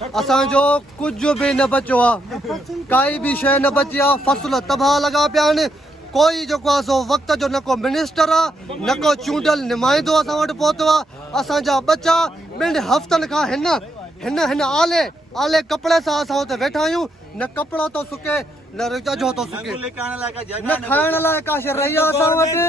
असांजो कुछ भी न बचो आहे, काई भी शइ न बची आहे। फसल तबाह लगा पिया आहिनि। कोई जो आहे सो वक़्त जो न को मिनिस्टर आहे न को चूंडियल नुमाइंदो असां वटि पहुतो आहे। असांजा बच्चा 2 हफ़्तनि खां हिन आले कपिड़े सां असां हुते वेठा आहियूं। न कपिड़ो थो सुके न रजो थो सुके, न खाइण लाइ का शइ रही आहे असां वटि।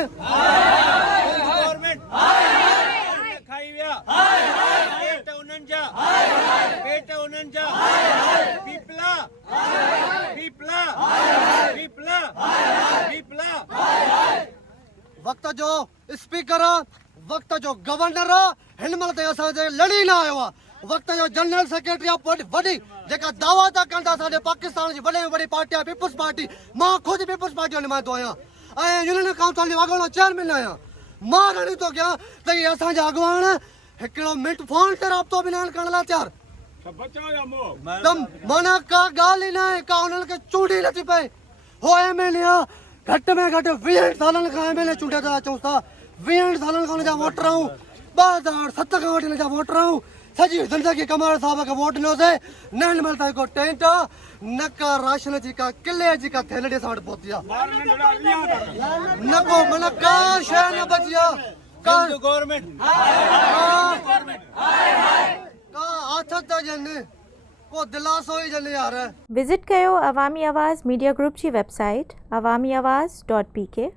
वक्त जो स्पीकर आहे, वक्त जो गवर्नर आहे, हिन महिल ताईं असांजे लड़ी न आयो आहे। वक्त जो जनरल सेक्रेटरी आहे, वॾी जेका दावा था कनि था असांजे पाकिस्तान जी वॾे में वॾी पार्टी आहे पीपुल्स पार्टी। मां ख़ुदि पीपुल्स पार्टी जो नुमाइंदो आहियां ऐं यूनियन काउंसिल जो अॻूणो चेयरमैन आहियां। मां रड़ी थो कयां त इहे असांजा अॻुवान हिकिड़ो मिंट फोन ते राब्तो बि न करण लाइ तयारु। त माना का ॻाल्हि ई न आहे, का उन्हनि खे चूंडी नथी पए। हो एमएलए आहे, घटि में घटि 20 सालनि खां एमएलए चूंडिया था अचूं था। 20 सालनि खां हुनजा वोटर आहियूं। 2007 खां वठी हुनजा वोटर आहियूं। सॼी ज़िंदगी कमाल साहब खे वोट ॾिनोसीं। न हिन महिल ताईं को टेंट आहे, न का राशन जी का किले जी का थैलड़ी असां वटि पहुती आहे। न को माना का शइ न बची आहे। का आथत ॼनि, को दिलासो ई ॼनि यार। विज़िट कयो अवामी आवाज़ मीडिया ग्रुप जी वेबसाइट awamiawaz.pk।